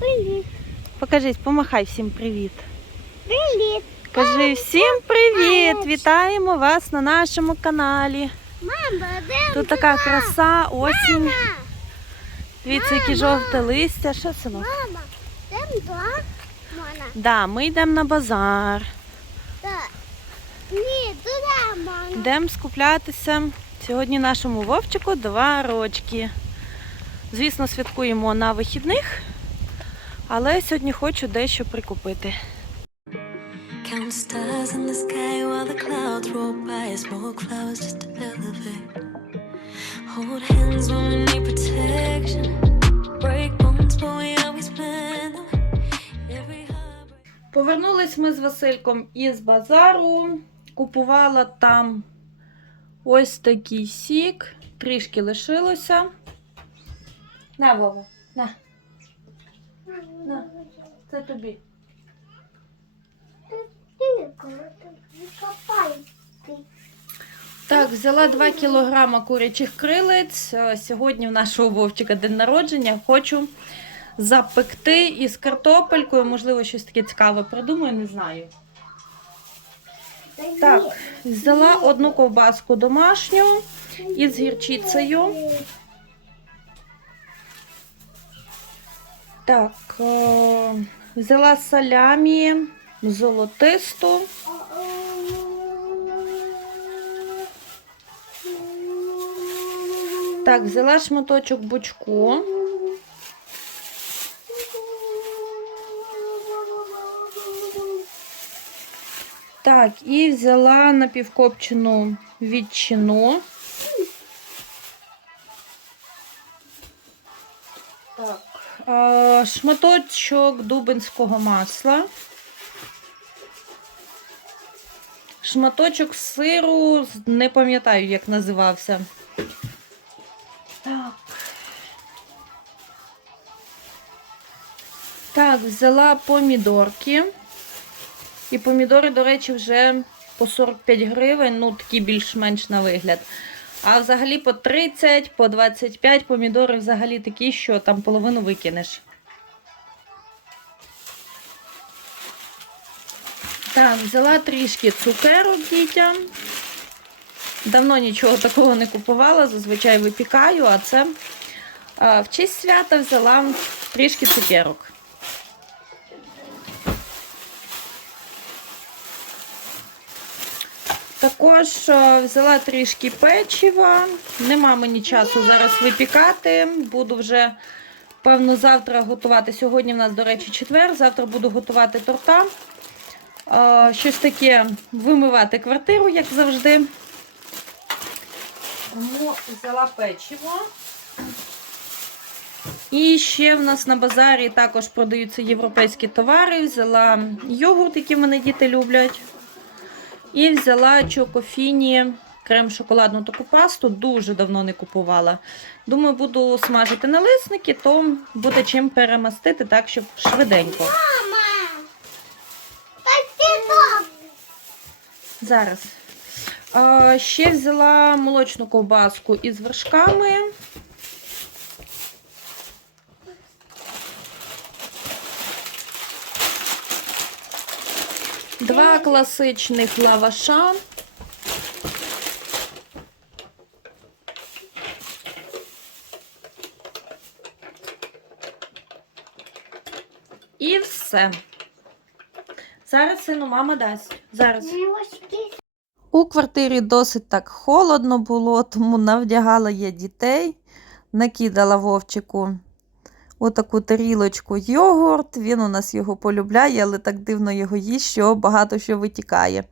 Привіт. Покажись, помахай всім привіт. Привіт. Кажи всім привіт! Вітаємо вас на нашому каналі. Мама, де Тут така краса, осінь. Дивіться, яке жовте листя. Що? Ло? Мама, де два? Мона. Да, ми йдемо на базар. Так. Ні, туди, мама. Йдемо скуплятися. Сьогодні нашому Вовчику два рочки. Звісно, святкуємо на вихідних, але сьогодні хочу дещо прикупити. Count stars in the sky while the clouds roll by. Smoke clouds just to elevate. Hold hands when we need protection. Break bones, but we always plan them. Every heartbreak. Повернулись ми з Васильком із базару. Купувала там ось такий сік. Трішки лишилося. На, Вова, на. На, це тобі. Так, взяла 2 кілограма курячих крилець. Е, Сьогодні в нашого Вовчика день народження. Хочу запекти із картопелькою. Можливо, щось таке цікаве придумаю, не знаю. Так, взяла одну ковбаску домашню із гірчицею. Так, е, взяла салямі золотисту. Так, взяла шматочок бучку. Так, і взяла напівкопчену ветчину. Шматочок дубинського масла. Шматочок сиру, не пам'ятаю, як називався. Так. Так, взяла помідорки. І помідори, до речі, вже по 45 гривень, ну такі більш-менш на вигляд. А взагалі по 30, по 25 помідори взагалі такі, що там половину викинеш. Так, взяла трішки цукерок дітям. Давно нічого такого не купувала, зазвичай випікаю, а це в честь свята взяла трішки цукерок. Також взяла трішки печива. Нема мені часу зараз випікати. Буду вже, певно, завтра готувати. Сьогодні в нас, до речі, четвер. Завтра буду готувати торта. Е, Щось таке вимивати квартиру, як завжди. Тому взяла печиво. І ще в нас на базарі також продаються європейські товари. Взяла йогурт, який мене діти люблять. І взяла чокофіні крем шоколадну таку пасту. Дуже давно не купувала. Думаю, буду смажити налисники, то буде чим перемастити, так, щоб швиденько. Зараз. Ще взяла молочну ковбаску із вершками. Два класичних лаваша. І все. Зараз сину мама дасть. Зараз. У квартирі досить так холодно було, тому навдягала я дітей, накидала вовчику отаку тарілочку йогурт. Він у нас його полюбляє, але так дивно його їсть, що багато що витікає.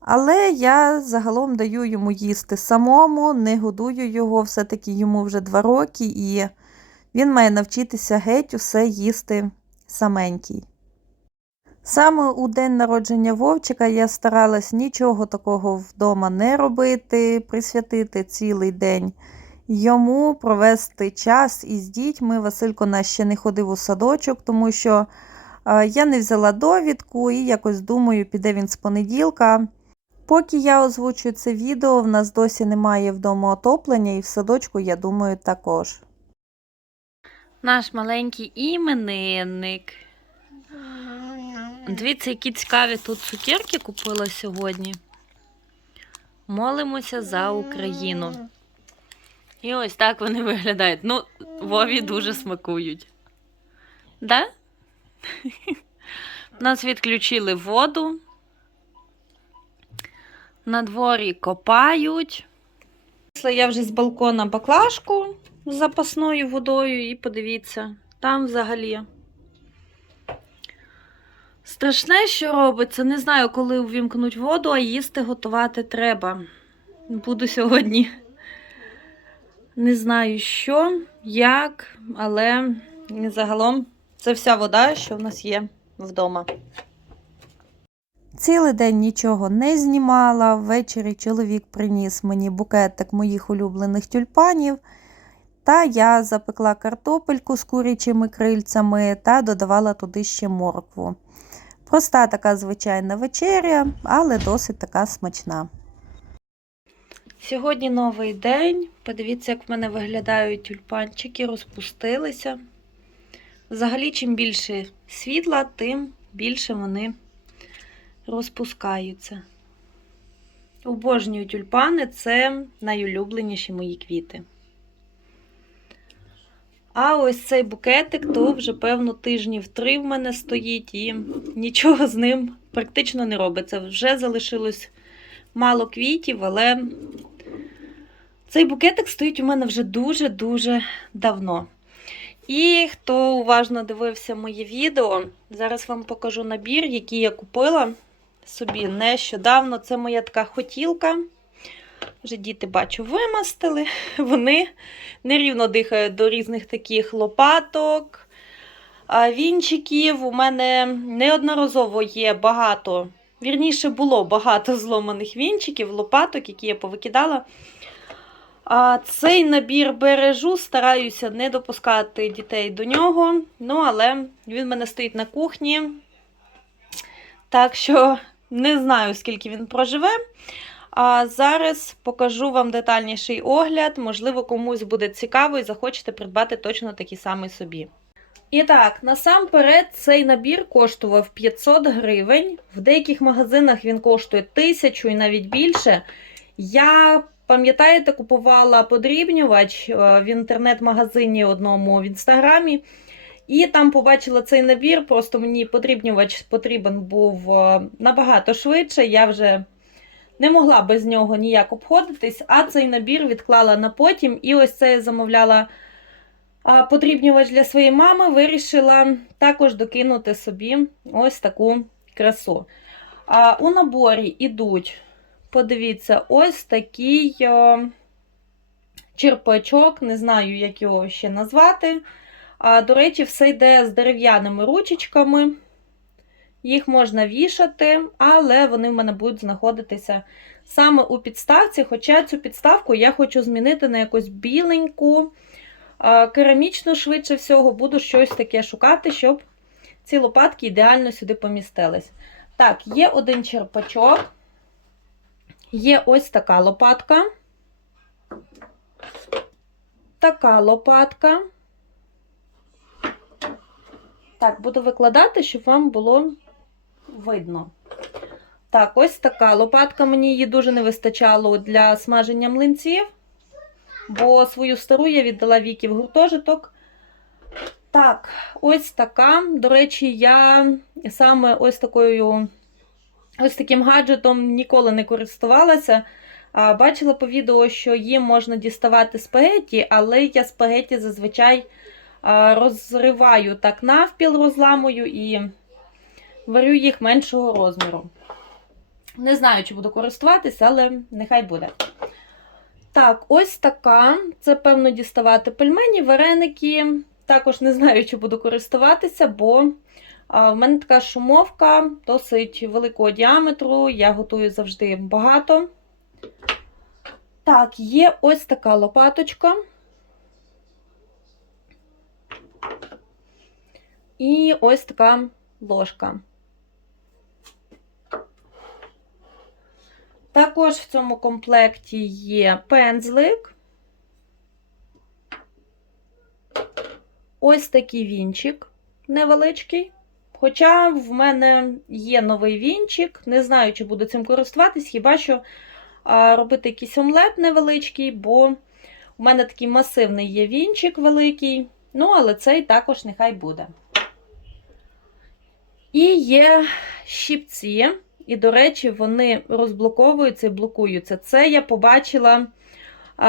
Але я загалом даю йому їсти самому, не годую його, все-таки йому вже два роки, і він має навчитися геть усе їсти саменький. Саме у день народження Вовчика я старалась нічого такого вдома не робити, присвятити цілий день йому, провести час із дітьми. Василько наш ще не ходив у садочок, тому що е, я не взяла довідку і якось думаю, піде він з понеділка. Поки я озвучую це відео, в нас досі немає вдома отоплення, і в садочку, я думаю, також. Наш маленький іменинник. Дивіться, які цікаві тут цукерки купила сьогодні. Молимося за Україну. І ось так вони виглядають. Ну, Вові дуже смакують. Да? Нас відключили воду. На дворі копають. Я вже з балкона баклажку з запасною водою, і подивіться, там взагалі. Страшне, що робиться. Не знаю, коли увімкнуть воду, а їсти готувати треба. Буду сьогодні. Не знаю що, як, але загалом це вся вода, що в нас є вдома. Цілий день нічого не знімала. Ввечері чоловік приніс мені букетик моїх улюблених тюльпанів. Та я запекла картопельку з курячими крильцями та додавала туди ще моркву. Проста така звичайна вечеря, але досить така смачна. Сьогодні новий день. Подивіться, як в мене виглядають тюльпанчики, розпустилися. Взагалі, чим більше світла, тим більше вони розпускаються. Обожнюю тюльпани це найулюбленіші мої квіти. А ось цей букетик, то вже, певно, тижнів три в мене стоїть, і нічого з ним практично не робиться. Вже залишилось мало квітів, але цей букетик стоїть у мене вже дуже-дуже давно. І хто уважно дивився моє відео, зараз вам покажу набір, який я купила собі нещодавно. Це моя така хотілка. Вже діти, бачу, вимастили. Вони нерівно дихають до різних таких лопаток, вінчиків. У мене неодноразово є багато, вірніше було багато зломаних вінчиків, лопаток, які я повикидала. А цей набір бережу, стараюся не допускати дітей до нього. Ну, але він в мене стоїть на кухні. Так що не знаю, скільки він проживе. А зараз покажу вам детальніший огляд. Можливо, комусь буде цікаво і захочете придбати точно такий самий собі. І так, насамперед, цей набір коштував 500 гривень. В деяких магазинах він коштує 1000 і навіть більше. Я, пам'ятаєте, купувала подрібнювач е, в інтернет-магазині одному в інстаграмі. І там побачила цей набір. Просто мені подрібнювач потрібен був е, набагато швидше. Я вже не могла без нього ніяк обходитись, а цей набір відклала на потім. І ось це я замовляла а, подрібнювач для своєї мами. Вирішила також докинути собі ось таку красу. А, у наборі йдуть, подивіться, ось такий черпачок, не знаю, як його ще назвати. А, до речі, все йде з дерев'яними ручечками. Їх можна вішати, але вони в мене будуть знаходитися саме у підставці. Хоча цю підставку я хочу змінити на якусь біленьку, керамічну, швидше всього, буду щось таке шукати, щоб ці лопатки ідеально сюди помістились. Так, є один черпачок, є ось така лопатка, така лопатка. Так, буду викладати, щоб вам було видно. Так, ось така лопатка. Мені її дуже не вистачало для смаження млинців, бо свою стару я віддала Вікі в гуртожиток. Так, ось така. До речі, я саме ось такою, ось таким гаджетом ніколи не користувалася. А, Бачила по відео, що їм можна діставати спагетті, але я спагетті зазвичай розриваю так навпіл, розламую і варю їх меншого розміру. Не знаю, чи буду користуватися, але нехай буде. Так, ось така. Це, певно, діставати пельмені, вареники. Також не знаю, чи буду користуватися, бо в мене така шумовка досить великого діаметру. Я готую завжди багато. Так, є ось така лопаточка. І ось така ложка. Також в цьому комплекті є пензлик. ось такий вінчик невеличкий. Хоча в мене є новий вінчик, не знаю, чи буду цим користуватись, хіба що робити якийсь омлет невеличкий, бо у мене такий масивний є вінчик великий. Ну, але цей також нехай буде. І є щіпці, і, до речі, вони розблоковуються і блокуються. Це я побачила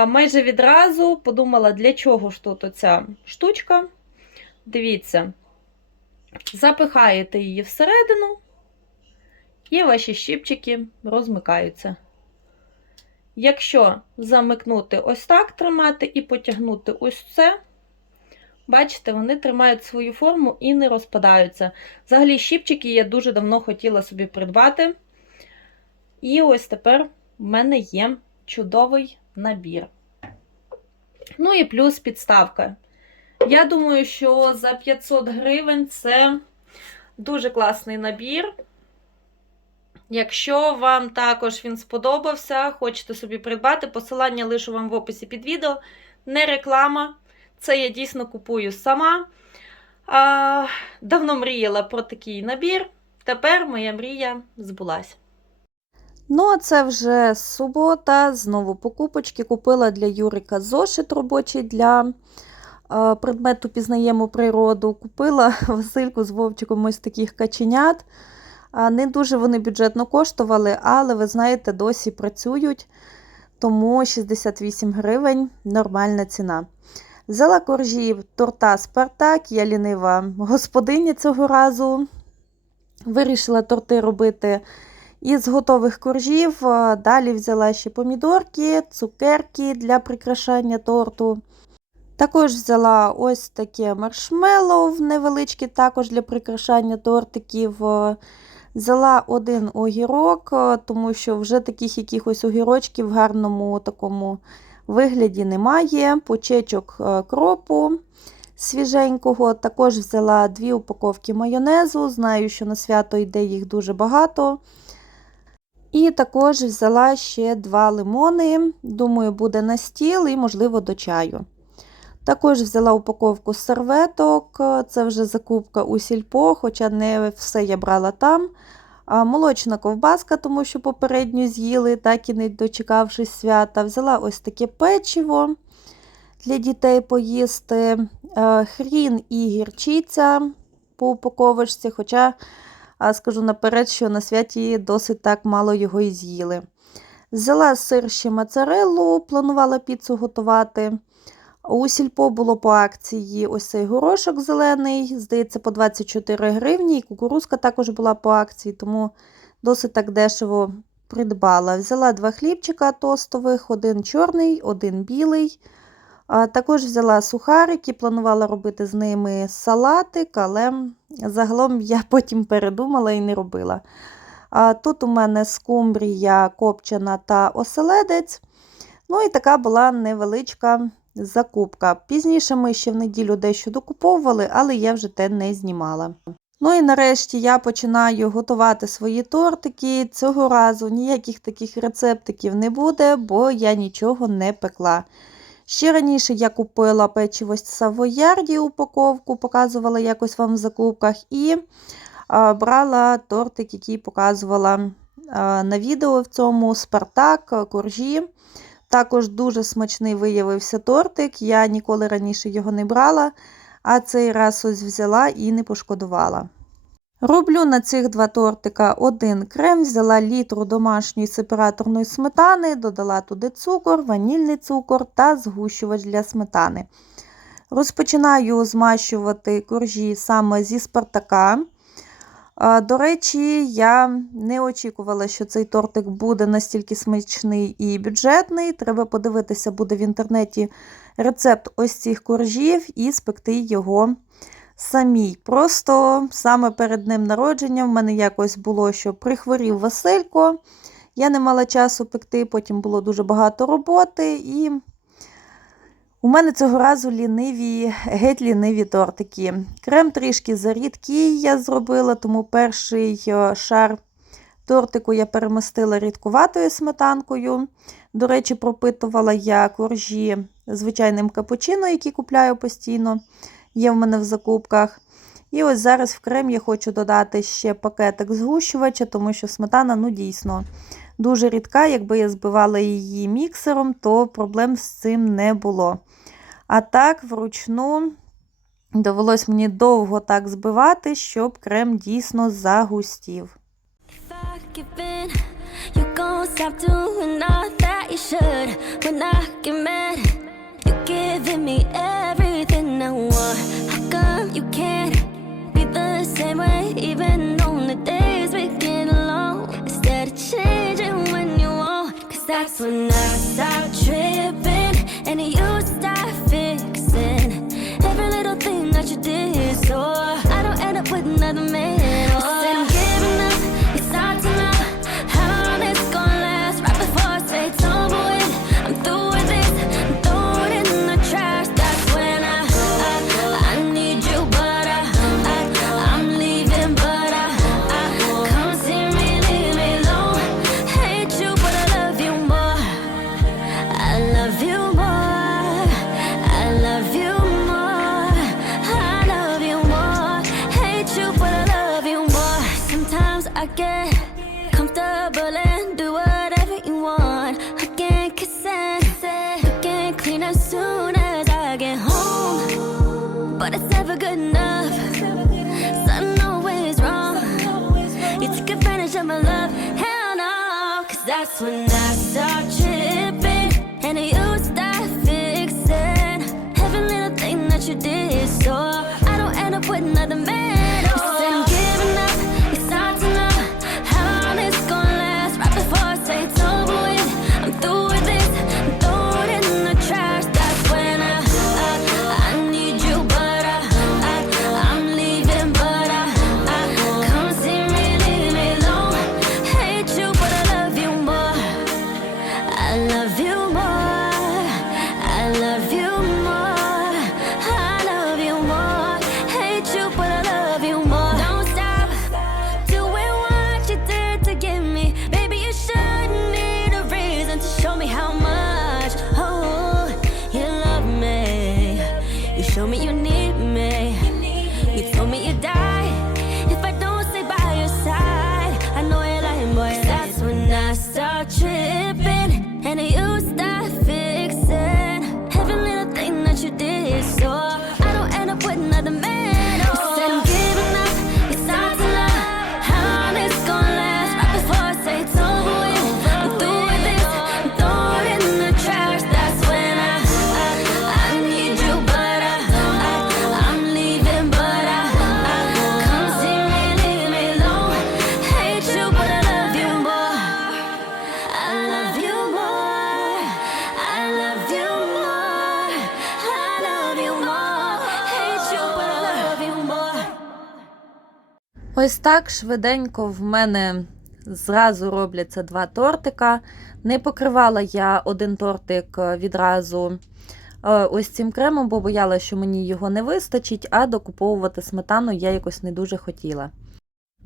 майже відразу, подумала, для чого ж тут оця штучка. Дивіться, запихаєте її всередину, і ваші щіпчики розмикаються. Якщо замикнути ось так, тримати і потягнути ось це, бачите, вони тримають свою форму і не розпадаються. Взагалі, щіпчики я дуже давно хотіла собі придбати. І ось тепер в мене є чудовий набір. Ну і плюс підставка. Я думаю, що за 500 гривень це дуже класний набір. Якщо вам також він сподобався, хочете собі придбати, посилання лишу вам в описі під відео. Не реклама. Це я дійсно купую сама. А, давно мріяла про такий набір. Тепер моя мрія збулась. Ну, а це вже субота, знову покупочки. Купила для Юрика зошит робочий для е, предмету пізнаємо природу. Купила Васильку з Вовчиком ось таких каченят. Не дуже вони бюджетно коштували, але ви знаєте, досі працюють, тому 68 гривень нормальна ціна. Взяла коржі торта Спартак, я лінива господиня цього разу. Вирішила торти робити із готових коржів. Далі взяла ще помідорки, цукерки для прикрашання торту. Також взяла ось таке маршмеллоу невеличке, також для прикрашання тортиків. Взяла один огірок, тому що вже таких якихось огірочків в гарному такому вигляді немає. Почечок е, кропу свіженького. Також взяла дві упаковки майонезу. Знаю, що на свято йде їх дуже багато. І також взяла ще два лимони. Думаю, буде на стіл і, можливо, до чаю. Також взяла упаковку серветок. Це вже закупка у сільпо, хоча не все я брала там. Молочна ковбаска, тому що попередньо з'їли, так і не дочекавшись свята. Взяла ось таке печиво для дітей поїсти, е, хрін і гірчиця по упаковочці, хоча скажу наперед, що на святі досить так мало його і з'їли. Взяла сир ще моцареллу, планувала піцу готувати. У сільпо було по акції ось цей горошок зелений, здається, по 24 гривні. І кукурузка також була по акції, тому досить так дешево придбала. Взяла два хлібчика тостових, один чорний, один білий. Також взяла сухарики, планувала робити з ними салатик, але загалом я потім передумала і не робила. Тут у мене скумбрія копчена та оселедець. Ну і така була невеличка закупка. Пізніше ми ще в неділю дещо докуповували, але я вже те не знімала. Ну і нарешті я починаю готувати свої тортики. Цього разу ніяких таких рецептиків не буде, бо я нічого не пекла. Ще раніше я купила печиво Савоярді упаковку, показувала якось вам в закупках, і брала тортик, який показувала на відео в цьому Спартак, коржі. Також дуже смачний виявився тортик. Я ніколи раніше його не брала, а цей раз ось взяла і не пошкодувала. Роблю на цих два тортика один крем, взяла літру домашньої сепараторної сметани, додала туди цукор, ванільний цукор та згущувач для сметани. Розпочинаю змащувати коржі саме зі спартака. До речі, я не очікувала, що цей тортик буде настільки смачний і бюджетний. Треба подивитися, буде в інтернеті рецепт ось цих коржів і спекти його самій. Просто саме перед ним народження в мене якось було, що прихворів Василько. Я не мала часу пекти, потім було дуже багато роботи. І у мене цього разу ліниві, геть ліниві тортики. Крем трішки зарідкий я зробила, тому перший е, шар тортику я перемостила рідкуватою сметанкою. До речі, пропитувала я коржі звичайним капучино, які купляю постійно, є в мене в закупках. І ось зараз в крем я хочу додати ще пакетик згущувача, тому що сметана, ну дійсно, дуже рідка, якби я збивала її міксером, то проблем з цим не було. А так, вручну довелось мені довго так збивати, щоб крем дійсно загустів. even that's when I start tripping. And you When I start tripping, and you start fixing every little thing that you did, so I don't end up with another man. Ось так швиденько в мене зразу робляться два тортика. Не покривала я один тортик е, відразу е, ось цим кремом, бо боялася, що мені його не вистачить, а докуповувати сметану я якось не дуже хотіла.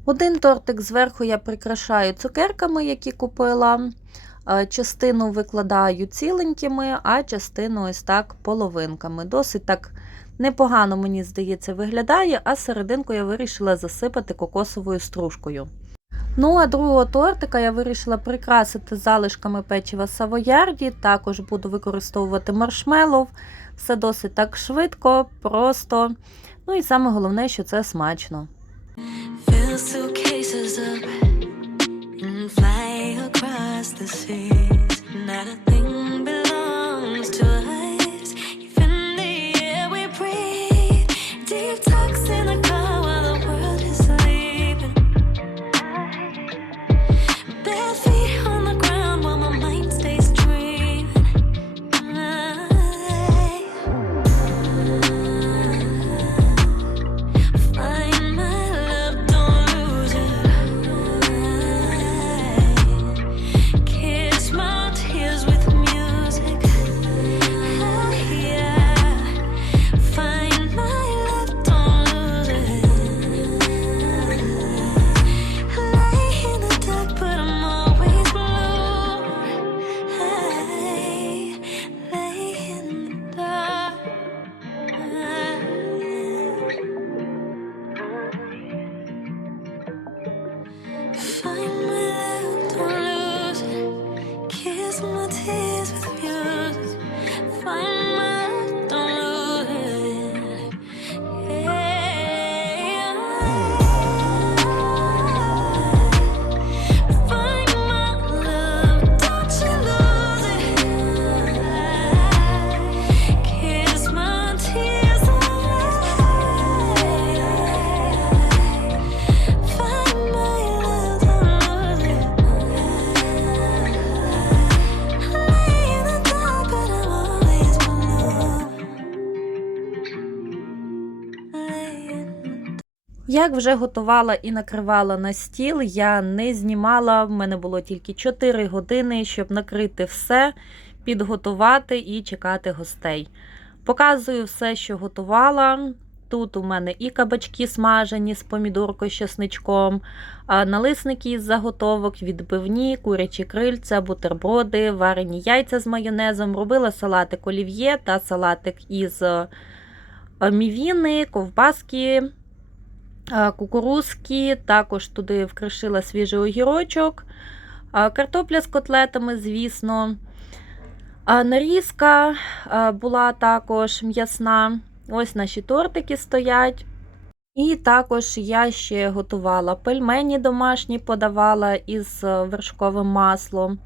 Один тортик зверху я прикрашаю цукерками, які купила. Е, частину викладаю ціленькими, а частину ось так половинками. Досить так Непогано, мені здається, виглядає, а серединку я вирішила засипати кокосовою стружкою. Ну, а другого тортика я вирішила прикрасити залишками печива савоярді, також буду використовувати маршмелов. Все досить так швидко, просто. Ну і саме головне, що це смачно. Вже готувала і накривала на стіл, я не знімала. В мене було тільки 4 години, щоб накрити все, підготувати і чекати гостей. Показую все, що готувала. Тут у мене і кабачки смажені з помідоркою, з чесничком, налисники із заготовок, відбивні, курячі крильця, бутерброди, варені яйця з майонезом. Робила салатик олів'є та салатик із е, мівіни, ковбаски, кукурузки. Також туди вкришила свіжий огірочок, картопля з котлетами, звісно. Нарізка була також м'ясна. Ось наші тортики стоять. І також я ще готувала пельмені домашні, подавала із е, вершковим маслом.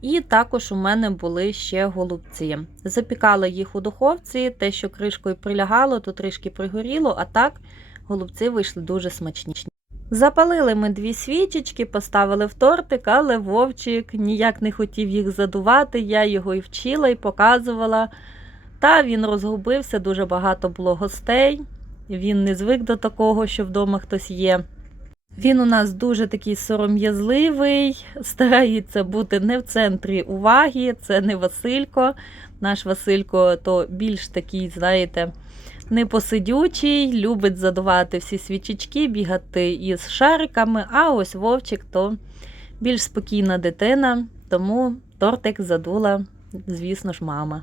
І також у мене були ще голубці. Запікала їх у духовці, те, що кришкою прилягало, то трішки пригоріло, а так голубці вийшли дуже смачні. Запалили ми дві свічечки, поставили в тортик, але Вовчик ніяк не хотів їх задувати. Я його і вчила, і показувала. Та він розгубився, дуже багато було гостей. Він не звик до такого, що вдома хтось є. Він у нас дуже такий сором'язливий, старається бути не в центрі уваги. Це не Василько. Наш Василько то більш такий, знаєте, непосидючий, любить задувати всі свічечки, бігати із шариками. А ось Вовчик то більш спокійна дитина, тому тортик задула, звісно ж, мама.